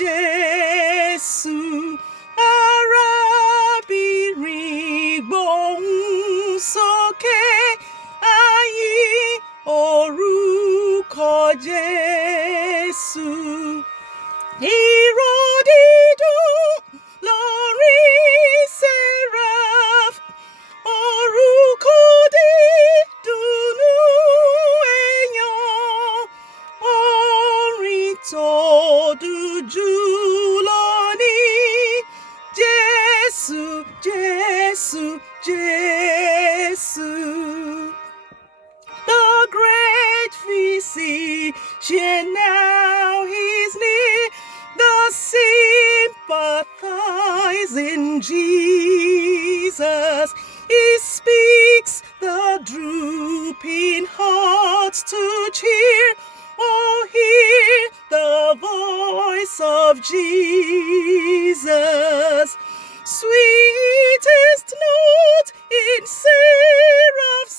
Jésù, arábìnrin gbóhùn sókè, àyìn orúkọ Jésù. Ìró dídùn lórí seraph, orúkọ dídùn èèyàn, orin tó dùn jùlọ ní Jésù, Jésù, Jésù. The great physician now is near, the sympathizing Jesus. He speaks the drooping hearts to cheer. Oh, hear the voice of Jesus. Sweetest note in seraph's